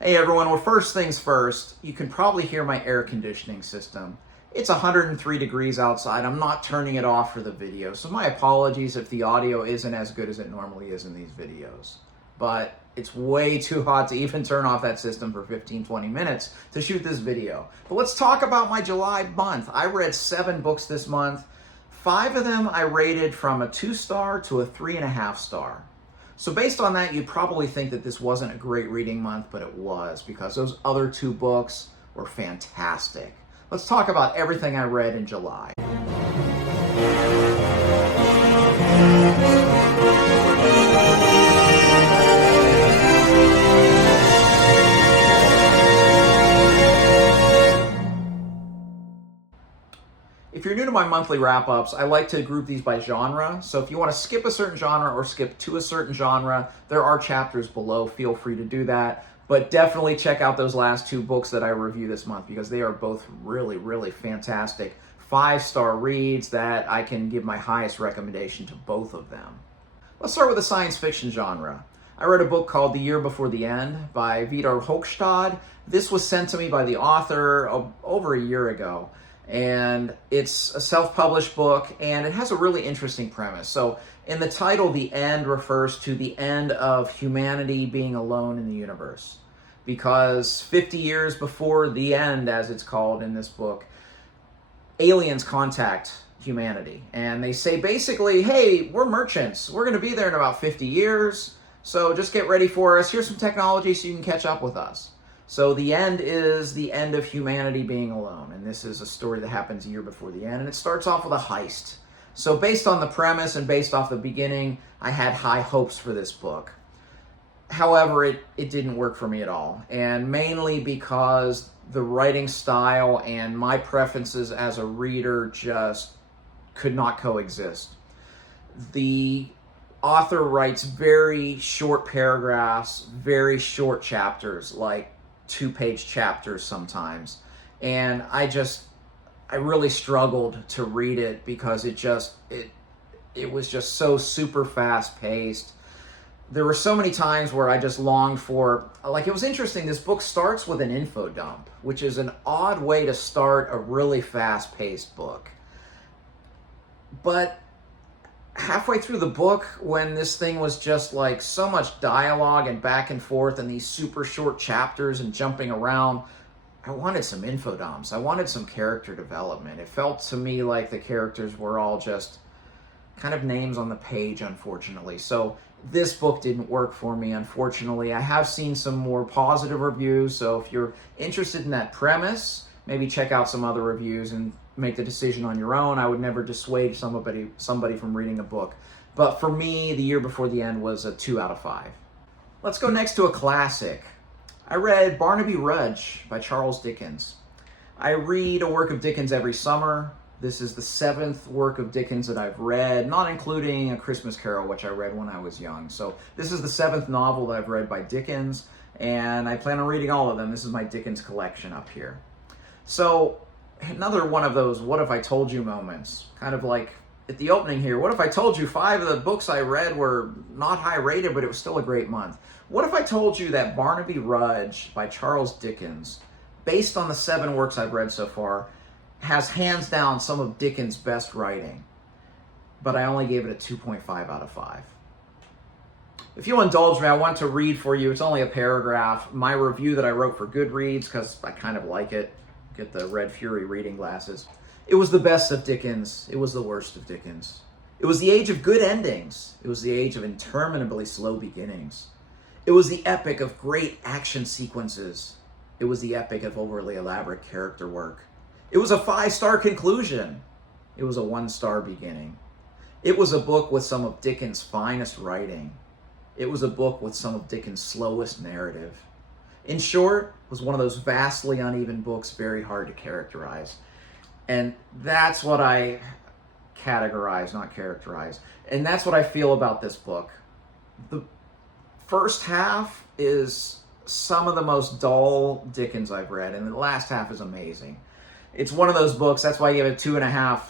Hey everyone, well first things first, you can probably hear my air conditioning system. It's 103 degrees outside. I'm not turning it off for the video, so my apologies if the audio isn't as good as it normally is in these videos. But it's way too hot to even turn off that system for 15-20 minutes to shoot this video. But let's talk about my July month. I read 7 books this month. 5 of them I rated from a 2-star to a 3.5 star. So based on that, you'd probably think that this wasn't a great reading month, but it was, because those other 2 books were fantastic. Let's talk about everything I read in July. If you're new to my monthly wrap-ups, I like to group these by genre. So if you want to skip a certain genre or skip to a certain genre, there are chapters below. Feel free to do that. But definitely check out those last 2 books that I review this month because they are both really, really fantastic 5-star reads that I can give my highest recommendation to both of them. Let's start with the science fiction genre. I read a book called The Year Before the End by Vidar Högstad. This was sent to me by the author over a year ago. And it's a self-published book, and it has a really interesting premise. So in the title, the end refers to the end of humanity being alone in the universe. Because 50 years before the end, as it's called in this book, aliens contact humanity. And they say basically, hey, we're merchants. We're going to be there in about 50 years, so just get ready for us. Here's some technology so you can catch up with us. So the end is the end of humanity being alone. And this is a story that happens a year before the end. And it starts off with a heist. So based on the premise and based off the beginning, I had high hopes for this book. However, it didn't work for me at all. And mainly because the writing style and my preferences as a reader just could not coexist. The author writes very short paragraphs, very short chapters, like 2-page chapters sometimes, and I really struggled to read it because it was just so super fast paced. There were so many times where I just longed for, like, it was interesting, this book starts with an info dump, which is an odd way to start a really fast paced book. But halfway through the book, when this thing was just like so much dialogue and back and forth and these super short chapters and jumping around, I wanted some info dumps. I wanted some character development. It felt to me like the characters were all just kind of names on the page, unfortunately. So this book didn't work for me, unfortunately. I have seen some more positive reviews, so if you're interested in that premise, maybe check out some other reviews and make the decision on your own. I would never dissuade somebody from reading a book. But for me, The Year Before the End was a 2 out of 5. Let's go next to a classic. I read Barnaby Rudge by Charles Dickens. I read a work of Dickens every summer. This is the 7th work of Dickens that I've read, not including A Christmas Carol, which I read when I was young. So this is the 7th novel that I've read by Dickens, and I plan on reading all of them. This is my Dickens collection up here. So another one of those what if I told you moments, kind of like at the opening here. What if I told you 5 of the books I read were not high rated, but it was still a great month? What if I told you that Barnaby Rudge by Charles Dickens, based on the 7 works I've read so far, has hands down some of Dickens' best writing, but I only gave it a 2.5 out of 5. If you'll indulge me, I want to read for you, it's only a paragraph, my review that I wrote for Goodreads, because I kind of like it. Get the Red Fury reading glasses. It was the best of Dickens. It was the worst of Dickens. It was the age of good endings. It was the age of interminably slow beginnings. It was the epic of great action sequences. It was the epic of overly elaborate character work. It was a 5-star conclusion. It was a 1-star beginning. It was a book with some of Dickens' finest writing. It was a book with some of Dickens' slowest narrative. In short, it was one of those vastly uneven books, very hard to characterize. And that's what I categorize, not characterize. And that's what I feel about this book. The first half is some of the most dull Dickens I've read, and the last half is amazing. It's one of those books, that's why I gave it 2.5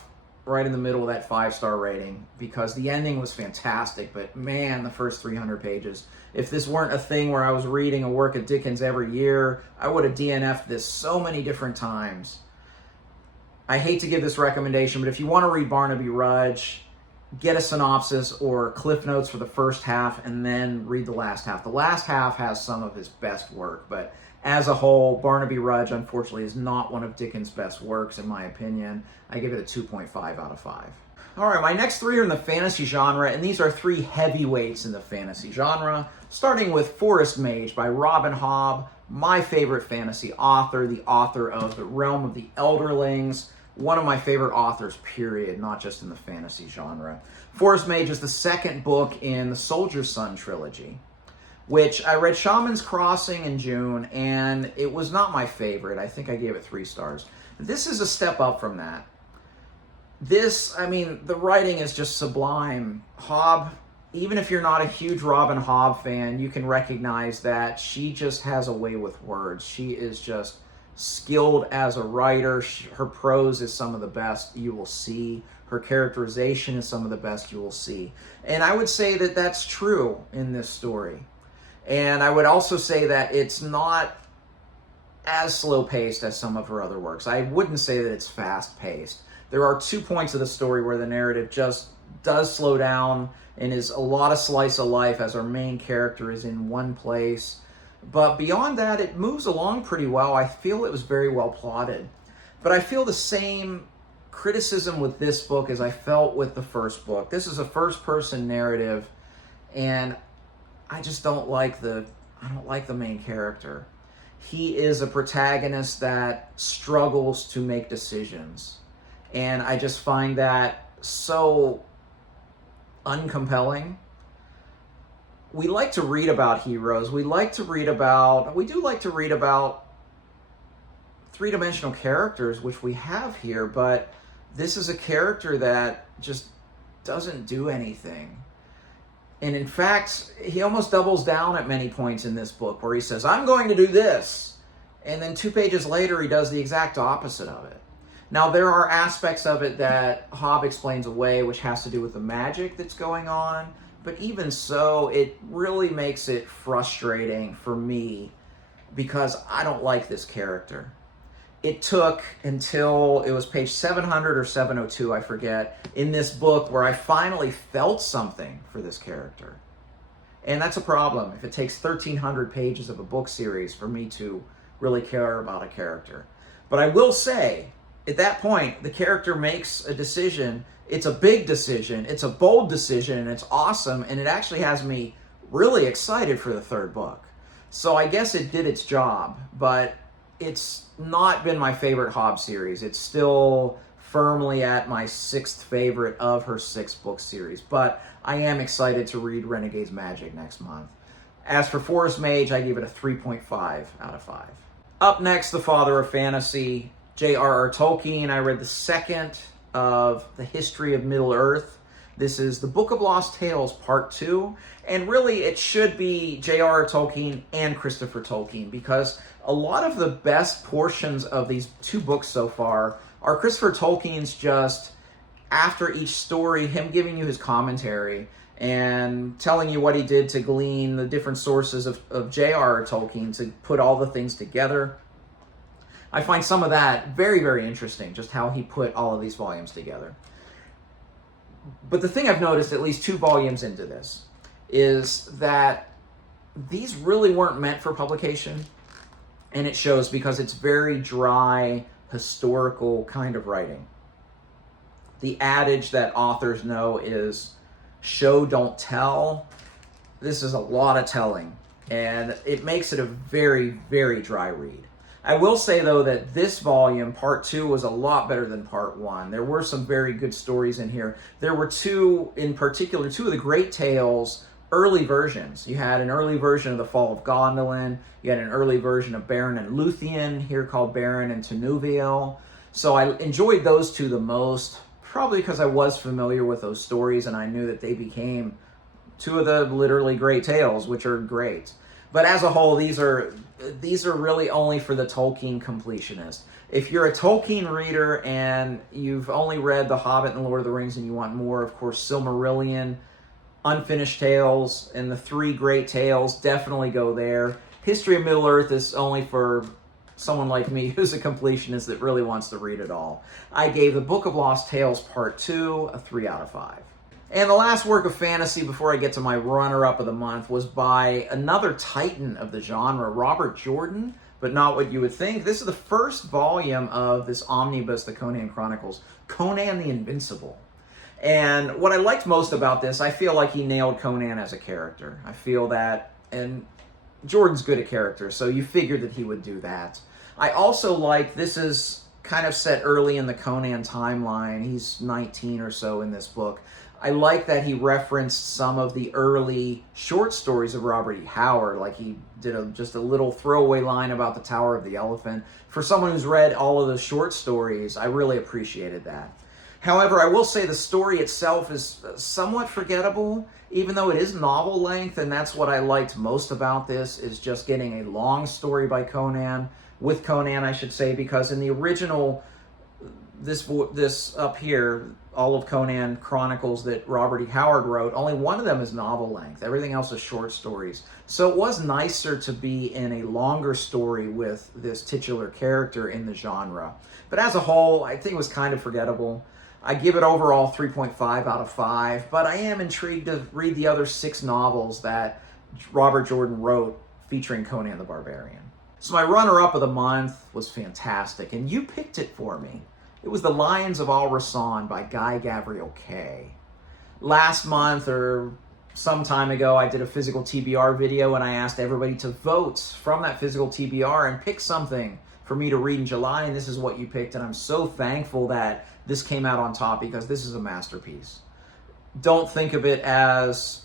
right in the middle of that 5-star rating because the ending was fantastic, but man, the first 300 pages. If this weren't a thing where I was reading a work of Dickens every year, I would have DNF'd this so many different times. I hate to give this recommendation, but if you want to read Barnaby Rudge, get a synopsis or cliff notes for the first half and then read the last half. The last half has some of his best work, but as a whole, Barnaby Rudge, unfortunately, is not one of Dickens' best works, in my opinion. I give it a 2.5 out of 5. All right, my next 3 are in the fantasy genre, and these are 3 heavyweights in the fantasy genre, starting with Forest Mage by Robin Hobb, my favorite fantasy author, the author of The Realm of the Elderlings, one of my favorite authors, period, not just in the fantasy genre. Forest Mage is the second book in the Soldier's Son trilogy, which I read Shaman's Crossing in June, and it was not my favorite. I think I gave it 3 stars. This is a step up from that. The writing is just sublime. Hobb, even if you're not a huge Robin Hobb fan, you can recognize that she just has a way with words. She is just skilled as a writer. Her prose is some of the best you will see. Her characterization is some of the best you will see. And I would say that that's true in this story. And I would also say that it's not as slow-paced as some of her other works. I wouldn't say that it's fast-paced. There are 2 points of the story where the narrative just does slow down and is a lot of slice of life as our main character is in one place. But beyond that, it moves along pretty well. I feel it was very well plotted. But I feel the same criticism with this book as I felt with the first book. This is a first-person narrative, and I just don't like the main character. He is a protagonist that struggles to make decisions. And I just find that so uncompelling. We like to read about heroes. We do like to read about three-dimensional characters, which we have here, but this is a character that just doesn't do anything. And in fact, he almost doubles down at many points in this book where he says, I'm going to do this. And then 2 pages later, he does the exact opposite of it. Now, there are aspects of it that Hobb explains away, which has to do with the magic that's going on. But even so, it really makes it frustrating for me because I don't like this character. It took until it was page 700 or 702, I forget, in this book where I finally felt something for this character. And that's a problem if it takes 1,300 pages of a book series for me to really care about a character. But I will say, at that point, the character makes a decision. It's a big decision. It's a bold decision, and it's awesome, and it actually has me really excited for the 3rd book. So I guess it did its job, but it's not been my favorite Hobb series. It's still firmly at my 6th favorite of her 6 book series, but I am excited to read Renegade's Magic next month. As for Forest Mage, I give it a 3.5 out of 5. Up next, the father of fantasy, J.R.R. Tolkien. I read the 2nd of the History of Middle-earth. This is the Book of Lost Tales, Part 2. And really, it should be J.R.R. Tolkien and Christopher Tolkien, because a lot of the best portions of these 2 books so far are Christopher Tolkien's just, after each story, him giving you his commentary and telling you what he did to glean the different sources of J.R.R. Tolkien to put all the things together. I find some of that very, very interesting, just how he put all of these volumes together. But the thing I've noticed, at least 2 volumes into this, is that these really weren't meant for publication. And it shows because it's very dry, historical kind of writing. The adage that authors know is show, don't tell. This is a lot of telling, and it makes it a very, very dry read. I will say, though, that this volume, Part 2, was a lot better than Part 1. There were some very good stories in here. There were 2, in particular, 2 of the Great Tales, early versions. You had an early version of The Fall of Gondolin. You had an early version of Beren and Luthien, here called Beren and Tenuviel. So I enjoyed those 2 the most, probably because I was familiar with those stories and I knew that they became 2 of the literally great tales, which are great. But as a whole, these are these are really only for the Tolkien completionist. If you're a Tolkien reader and you've only read The Hobbit and Lord of the Rings and you want more, of course, Silmarillion, Unfinished Tales, and the Three Great Tales, definitely go there. History of Middle-earth is only for someone like me who's a completionist that really wants to read it all. I gave The Book of Lost Tales Part 2 a 3 out of 5. And the last work of fantasy before I get to my runner-up of the month was by another titan of the genre, Robert Jordan, but not what you would think. This is the first volume of this omnibus, the Conan Chronicles, Conan the Invincible. And what I liked most about this, I feel like he nailed Conan as a character. I feel that, and Jordan's good at characters, so you figured that he would do that. I also like, this is kind of set early in the Conan timeline. He's 19 or so in this book. I like that he referenced some of the early short stories of Robert E. Howard, like he did just a little throwaway line about the Tower of the Elephant. For someone who's read all of the short stories, I really appreciated that. However, I will say the story itself is somewhat forgettable, even though it is novel length, and that's what I liked most about this, is just getting a long story by Conan, with Conan, I should say, because in the original, this up here, all of Conan Chronicles that Robert E. Howard wrote, only one of them is novel length. Everything else is short stories. So it was nicer to be in a longer story with this titular character in the genre. But as a whole, I think it was kind of forgettable. I give it overall 3.5 out of 5, but I am intrigued to read the other 6 novels that Robert Jordan wrote featuring Conan the Barbarian. So my runner-up of the month was fantastic, and you picked it for me. It was The Lions of Al Rassan by Guy Gavriel Kay. Last month or some time ago, I did a physical TBR video, and I asked everybody to vote from that physical TBR and pick something for me to read in July, and this is what you picked, and I'm so thankful that this came out on top because this is a masterpiece. Don't think of it as,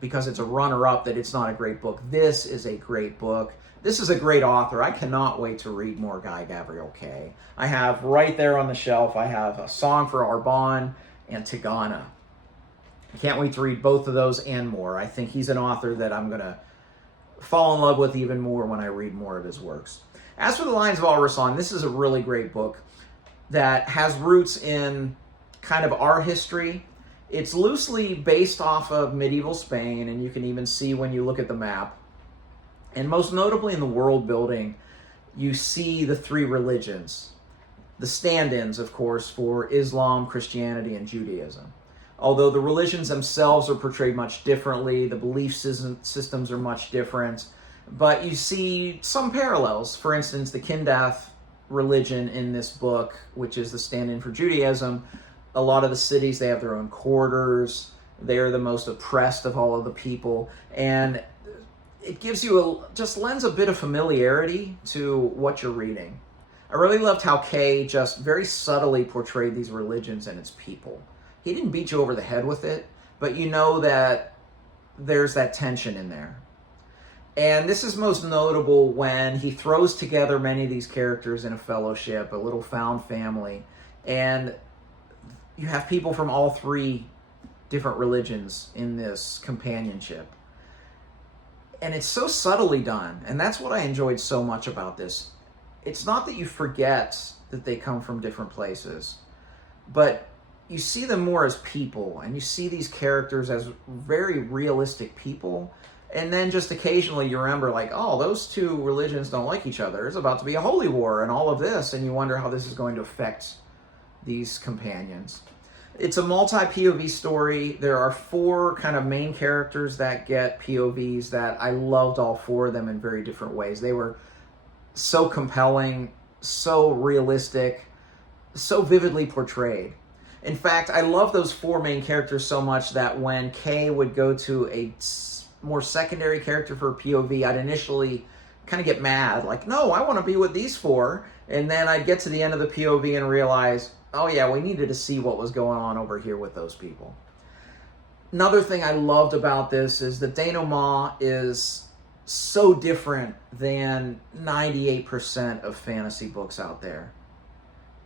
because it's a runner-up, that it's not a great book. This is a great book. This is a great author. I cannot wait to read more Guy Gavriel Kay. I have right there on the shelf, I have A Song for Arbonne and Tigana. I can't wait to read both of those and more. I think he's an author that I'm going to fall in love with even more when I read more of his works. As for The Lions of Al Rassan, this is a really great book that has roots in kind of our history. It's loosely based off of medieval Spain, and you can even see when you look at the map. And most notably in the world building, you see the 3 religions. The stand-ins, of course, for Islam, Christianity, and Judaism. Although the religions themselves are portrayed much differently, the belief systems are much different, but you see some parallels. For instance, the Kindath religion in this book, which is the stand-in for Judaism, a lot of the cities, they have their own quarters. They're the most oppressed of all of the people, and it gives you just lends a bit of familiarity to what you're reading. I really loved how Kay just very subtly portrayed these religions and its people. He didn't beat you over the head with it, but you know that there's that tension in there. And this is most notable when he throws together many of these characters in a fellowship, a little found family, and you have people from all 3 different religions in this companionship. And it's so subtly done, and that's what I enjoyed so much about this. It's not that you forget that they come from different places, but you see them more as people, and you see these characters as very realistic people, and then just occasionally you remember, like, oh, those 2 religions don't like each other. There's about to be a holy war and all of this, and you wonder how this is going to affect these companions. It's a multi-POV story. There are 4 kind of main characters that get POVs that I loved all 4 of them in very different ways. They were so compelling, so realistic, so vividly portrayed. In fact, I love those 4 main characters so much that when Kay would go to a more secondary character for a POV, I'd initially kind of get mad, like, no, I want to be with these 4. And then I'd get to the end of the POV and realize, oh yeah, we needed to see what was going on over here with those people. Another thing I loved about this is the denouement is so different than 98% of fantasy books out there.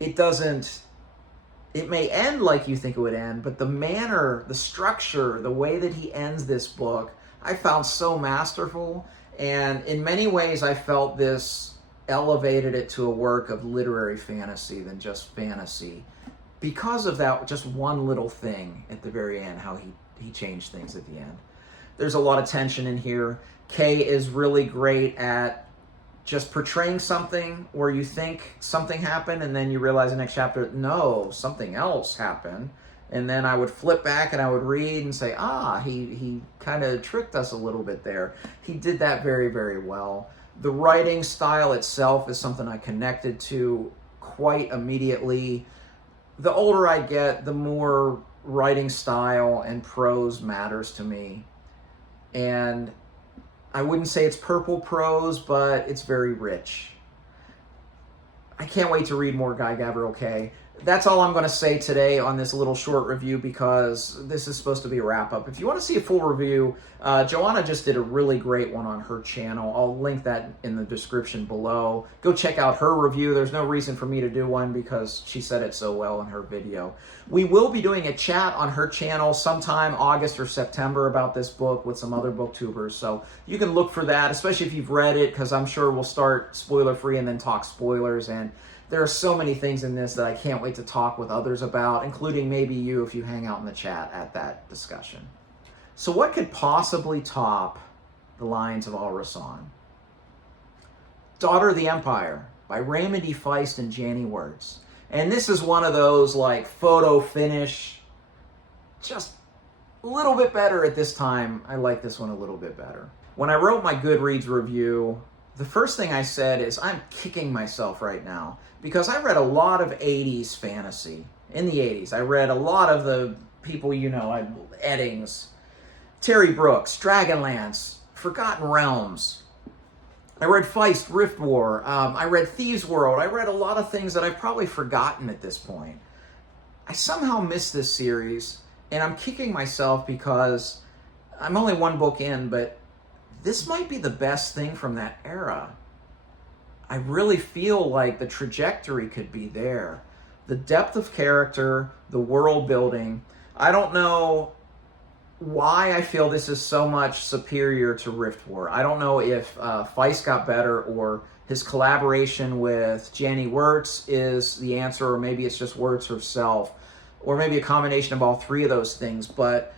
It may end like you think it would end, but the manner, the structure, the way that he ends this book, I found so masterful. And in many ways, I felt this elevated it to a work of literary fantasy than just fantasy, because of that just one little thing at the very end, how he changed things at the end. There's a lot of tension in here. Kay is really great at just portraying something where you think something happened and then you realize in the next chapter, no, something else happened. And then I would flip back and I would read and say, he kind of tricked us a little bit there. He did that very, very well. The writing style itself is something I connected to quite immediately. The older I get, the more writing style and prose matters to me. And I wouldn't say it's purple prose, but it's very rich. I can't wait to read more Guy Gavriel Kay. That's all I'm going to say today on this little short review, because this is supposed to be a wrap-up. If you want to see a full review, Joanna just did a really great one on her channel. I'll link that in the description below. Go check out her review. There's no reason for me to do one because she said it so well in her video. We will be doing a chat on her channel sometime August or September about this book with some other booktubers. So you can look for that, especially if you've read it, because I'm sure we'll start spoiler-free and then talk spoilers. And there are so many things in this that I can't wait to talk with others about, including maybe you if you hang out in the chat at that discussion. So what could possibly top The Lions of Al Rassan? Daughter of the Empire by Raymond E. Feist and Janny Wirtz. And this is one of those like photo finish, just a little bit better at this time. I like this one a little bit better. When I wrote my Goodreads review, the first thing I said is I'm kicking myself right now because I read a lot of 80s fantasy. In the 80s, I read a lot of the people you know, Eddings, Terry Brooks, Dragonlance, Forgotten Realms. I read Feist, Rift War. I read Thieves' World. I read a lot of things that I've probably forgotten at this point. I somehow missed this series, and I'm kicking myself because I'm only one book in, but this might be the best thing from that era. I really feel like the trajectory could be there. The depth of character, the world building. I don't know why I feel this is so much superior to Rift War. I don't know if Feist got better or his collaboration with Janny Wirtz is the answer, or maybe it's just Wirtz herself, or maybe a combination of all three of those things. But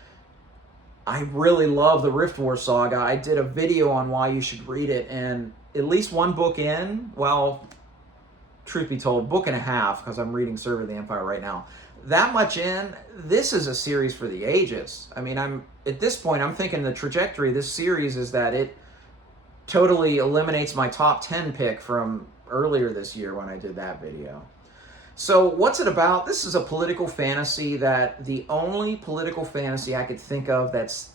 I really love the Rift War saga. I did a video on why you should read it, and at least one book in, well, truth be told, book and a half, because I'm reading Servant of the Empire right now. That much in, this is a series for the ages. I mean, at this point, I'm thinking the trajectory of this series is that it totally eliminates my top 10 pick from earlier this year when I did that video. So what's it about? This is a political fantasy that the only political fantasy I could think of that's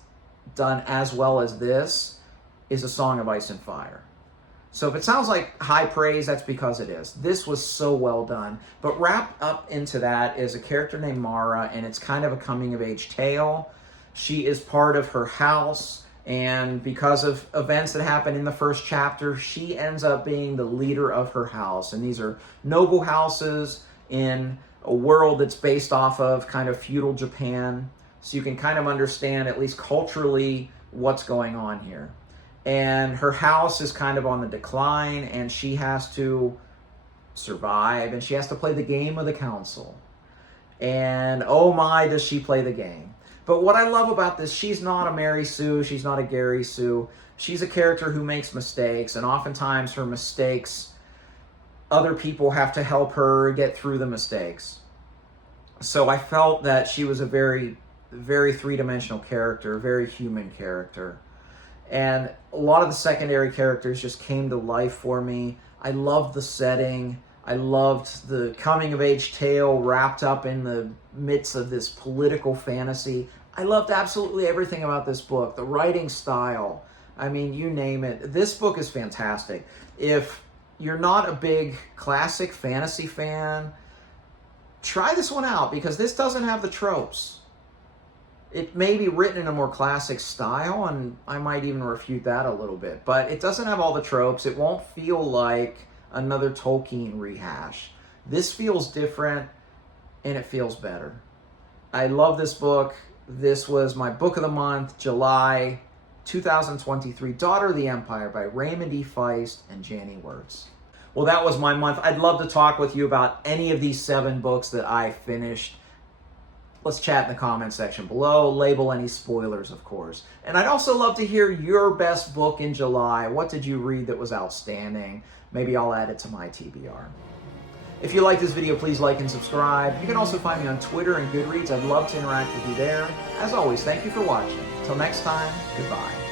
done as well as this is A Song of Ice and Fire. So if it sounds like high praise, that's because it is. This was so well done. But wrapped up into that is a character named Mara, and it's kind of a coming-of-age tale. She is part of her house, and because of events that happen in the first chapter, she ends up being the leader of her house. And these are noble houses in a world that's based off of kind of feudal Japan. So you can kind of understand, at least culturally, what's going on here. And her house is kind of on the decline, and she has to survive, and she has to play the game of the council. And oh my, does she play the game. But what I love about this, she's not a Mary Sue, she's not a Gary Sue. She's a character who makes mistakes, and oftentimes her mistakes, other people have to help her get through the mistakes. So I felt that she was a very, very three-dimensional character, very human character. And a lot of the secondary characters just came to life for me. I loved the setting. I loved the coming-of-age tale wrapped up in the midst of this political fantasy. I loved absolutely everything about this book. The writing style, I mean, you name it. This book is fantastic. If you're not a big classic fantasy fan, try this one out, because this doesn't have the tropes. It may be written in a more classic style, and I might even refute that a little bit, but it doesn't have all the tropes. It won't feel like another Tolkien rehash. This feels different, and it feels better. I love this book. This was my book of the month, July. 2023, Daughter of the Empire by Raymond E. Feist and Janie Wirtz. Well, that was my month. I'd love to talk with you about any of these 7 books that I finished. Let's chat in the comment section below. Label any spoilers, of course. And I'd also love to hear your best book in July. What did you read that was outstanding? Maybe I'll add it to my TBR. If you like this video, please like and subscribe. You can also find me on Twitter and Goodreads. I'd love to interact with you there. As always, thank you for watching. Until next time, goodbye.